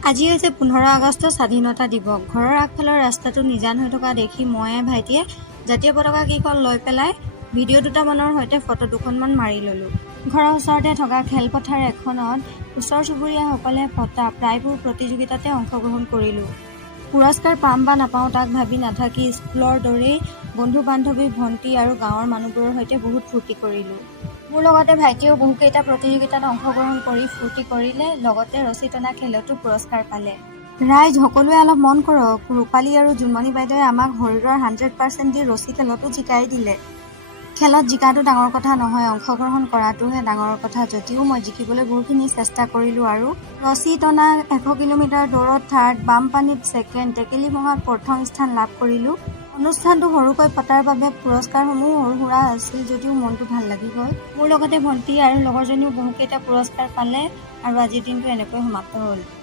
আজি হৈছে 15 আগষ্ট স্বাধীনতা দিৱস। ঘৰৰ আগফালৰ ৰাস্তাটো নিজান হৈ থকা দেখি মই ভাইটিয়ে জাতীয় পতাকা কেইখন লৈ পেলাই ভিডিঅ' দুটামানৰ সৈতে ফটো দুখনমান মাৰি ল'লোঁ। ঘৰৰ ওচৰতে থকা খেলপথাৰ এখনত ওচৰ চুবুৰীয়াসকলে পতা প্ৰায়বোৰ প্ৰতিযোগিতাতে অংশগ্ৰহণ কৰিলোঁ। পুৰস্কাৰ পাম বা নাপাওঁ তাক ভাবি নাথাকি স্কুলৰ দৰেই বন্ধু-বান্ধৱী, ভণ্টি আৰু গাঁৱৰ মানুহবোৰৰ সৈতে বহুত ফূৰ্তি কৰিলোঁ। মোৰ লগতে ভাইটিয়েও বহুকেইটা প্ৰতিযোগিতাত অংশগ্ৰহণ কৰি ফূৰ্তি কৰিলে, লগতে ৰছী টনা খেলতো পুৰস্কাৰ পালে। ৰাইজ সকলোৱে অলপ মন কৰক, ৰূপালী আৰু জোনমণি বাইদেৱে আমাক শৰীৰৰ 100% দি ৰছী খেলতো জিকাই দিলে। খেলত জিকাটো ডাঙৰ কথা নহয়, অংশগ্ৰহণ কৰাটোহে ডাঙৰ কথা। যদিও মই জিকিবলৈ বহুখিনি চেষ্টা কৰিলোঁ আৰু ৰছী টনা 100 কিলোমিটাৰ দৌৰত থাৰ্ড, বামপানীত ছেকেণ্ড, টেকেলি ভঙাত প্ৰথম স্থান লাভ কৰিলোঁ। অনুষ্ঠানটো সৰুকৈ পতাৰ বাবে পুৰস্কাৰসমূহ সৰু-সুৰা আছিল যদিও মনটো ভাল লাগি গ'ল। মোৰ লগতে ভণ্টি আৰু লগৰজনীও বহুকেইটা পুৰস্কাৰ পালে আৰু আজিৰ দিনটো এনেকৈ সমাপ্ত হ'ল।